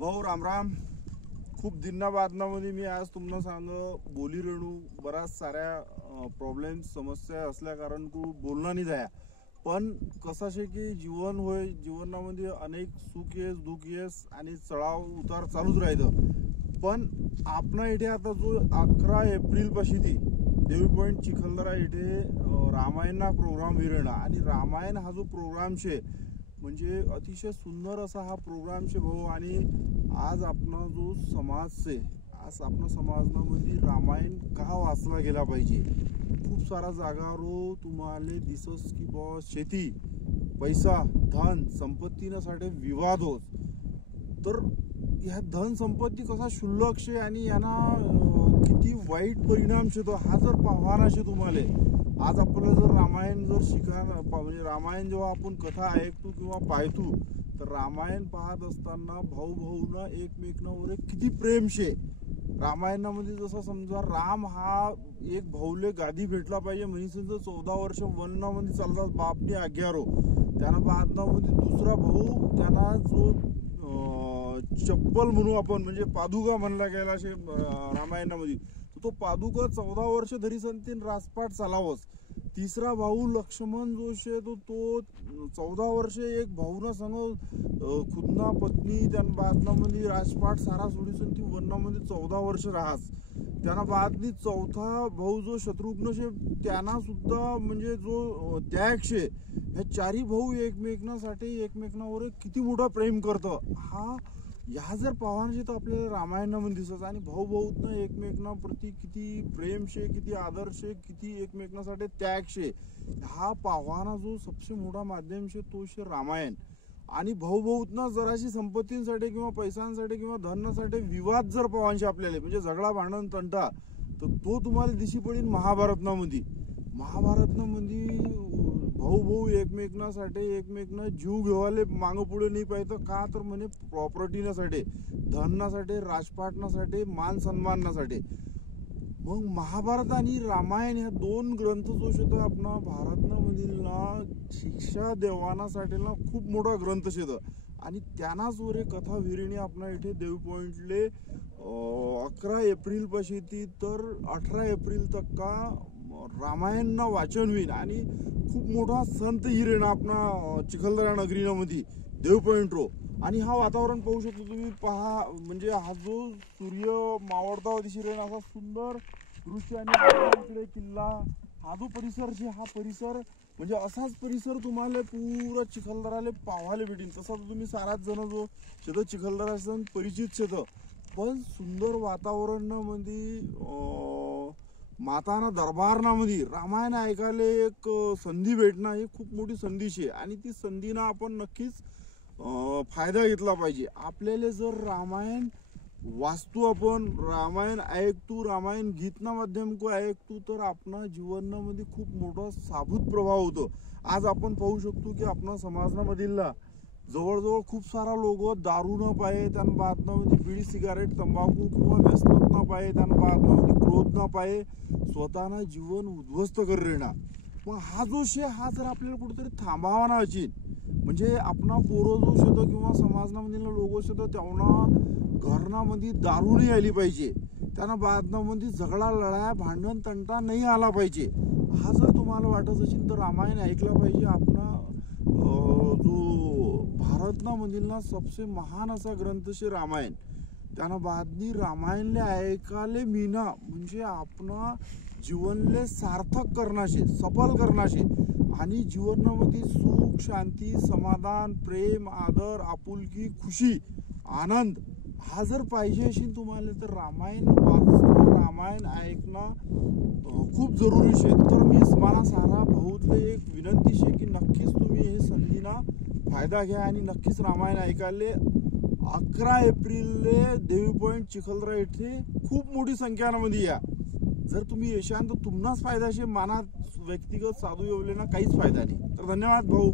भाऊ रामराम. खूप दिनाबादनामध्ये मी आज तुम्हाला सांग बोली रेणू बराच साऱ्या प्रॉब्लेम्स समस्या असल्या कारण तू बोलणं नाही जाया. पण कसं शे की जीवन होय, जीवनामध्ये अनेक सुख येस दुःख येस आणि चढाव उतार चालूच राहतं. पण आपण इथे आता जो 11 एप्रिल पाशी ती देवी पॉइंट चिखलदरा इथे रामायण प्रोग्राम विरणा आणि रामायण हा जो प्रोग्राम शे म्हणजे अतिशय सुंदर असा हा प्रोग्राम शे भाऊ. आणि आज आपला जो समाज से आज आपल्या समाजामध्ये रामायण का वाचला गेला पाहिजे. खूप सारा जागारो तुम्हाला दिसस की बॉस शेती पैसा धन संपत्तीसाठी विवाद होत. तर ह्या धन संपत्ती कसा शुल्लक शे आणि यांना किती वाईट परिणाम शेतो हा जर पाहवाना शे तुम्हाला. आज आपल्याला जर रामायण जर शिकायला म्हणजे रामायण जेव्हा आपण कथा ऐकतो किंवा पाहतो तर रामायण पाहत असताना भाऊ भाऊना एकमेकांवर किती प्रेम शे. रामायणामध्ये जसं समजा राम हा एक भाऊले गादी भेटला पाहिजे म्हणजे 14 वर्ष वनामध्ये चालतात बापने आज्ञारो त्यांना बादनामध्ये दुसरा भाऊ त्यांना जो चप्पल म्हणू आपण म्हणजे पादुका म्हणला गेला शे रामायणामध्ये. तो पादुका 14 वर्ष धरी संतीन राजपाट चालावस. तिसरा भाऊ लक्ष्मण जो शे तो 14 वर्ष एक भाऊना संग खुदना पत्नी त्यान बादनामध्ये राजपाट सारा सोडीसून ती वनामध्ये 14 वर्ष राहस. त्यांना बादनी चौथा भाऊ जो शत्रुघ्न शे त्यांना सुद्धा म्हणजे जो त्याग शे. हे चारी भाऊ एकमेकांसाठी एकमेकांवर किती मोठा प्रेम करतं हा ह्या जर पाहण्याचे तर आपल्याला रामायणामध्ये दिसत. आणि भाऊ भाऊतनं एकमेकांप्रती किती प्रेम शे किती आदर शे किती एकमेकांसाठी त्याग शे हा पाहवाना जो सबसे मोठा माध्यम शे तो शे रामायण. आणि भाऊ भाऊतनं जराशी संपत्तींसाठी किंवा पैशांसाठी किंवा धनासाठी विवाद जर पाहायचे आपल्याला म्हणजे झगडा भांडण तंटा तर तो तुम्हाला दिशी पडेल महाभारतनामध्ये. महाभारतनामध्ये भाऊ भाऊ एकमेकांसाठी एकमेकांना जीव घेवाले मागं पुढे नाही पाहिजे का तर म्हणे प्रॉपर्टीसाठी धनासाठी राजपाटनासाठी मान सन्मानासाठी. मग महाभारत आणि रामायण ह्या दोन ग्रंथ जो शेत आपला भारतमधील ना शिक्षा देवानासाठी ना खूप मोठा ग्रंथ शेत. आणि त्यांनाच वर कथा विहिणी आपल्या इथे देवी पॉइंटले 11 एप्रिल पाशी ती तर 18 एप्रिल तक का रामायण ना वाचन होईल. आणि खूप मोठा संत हिरेन आपला चिखलदरा नगरीमध्ये देव पॉइंट रो. आणि हा वातावरण पाहू शकतो तुम्ही पहा म्हणजे हा जो सूर्य मावळता दिशिरेन असा सुंदर दृश्य. आणि इकडे किल्ला हा जो परिसर शे हा परिसर म्हणजे असाच परिसर तुम्हाला पुरा चिखलदराले पाहायला भेटेल. तसा तुम्ही साराच जण जो शेत चिखलदरा परिचित शेत पण सुंदर वातावरणामध्ये माताना दरबारनामध्ये रामायण ऐकायला एक संधी भेटणं ही खूप मोठी संधी शे. आणि ती संधीना आपण नक्कीच फायदा घेतला पाहिजे. आपल्याला जर रामायण वाचतो आपण रामायण ऐकतो रामायण गीतना माध्यम को ऐकतो तर आपल्या जीवनामध्ये खूप मोठा साभूत प्रभाव होतो. आज आपण पाहू शकतो की आपल्या समाजामधील जवळजवळ खूप सारा लोक दारू न पाहे त्यांना बातम्यामध्ये बिडी सिगारेट तंबाखू किंवा व्यसनात न पाहे त्यांना बातम्यामध्ये क्रोध न पाहे स्वतःना जीवन उद्ध्वस्त करेना. मग हा जो शे हा जर आपल्याला कुठेतरी थांबावा ना अचिन म्हणजे आपला पोरं जो शेतो किंवा समाजामधील लोक शेतो त्यांना घरनामध्ये दारू नाही आली पाहिजे. त्यांना बातम्यामध्ये झगडा लढाया भांडण तंटा नाही आला पाहिजे. हा जर तुम्हाला वाटत असेल तर रामायण ऐकला पाहिजे. आपला जो भारतनामधील ना सबसे महान असा ग्रंथ शे रामायण. त्यांना बादनी रामायणले ऐकाले मीना म्हणजे आपणा जीवनले सार्थक करण्याशे सफल करण्याशे. आणि जीवनामध्ये सुख शांती समाधान प्रेम आदर आपुलकी खुशी आनंद हा जर पाहिजे असेल तुम्हाला तर रामायण वाचणं रामायण ऐकणं खूप जरुरी शे. तर मी मला सारा भाऊतले एक विनंती शे की नक्कीच तुम्ही हे संधीना फायदा घ्या आणि नक्कीच रामायण ऐकायला 11 एप्रिलले देवी पॉइंट चिखलदरा इथे खूप मोठी संख्यामध्ये या. जर तुम्ही येशान तर तुम्हाच फायदा शे. माना व्यक्तिगत साधू येवलेना काहीच फायदा नाही. तर धन्यवाद भाऊ.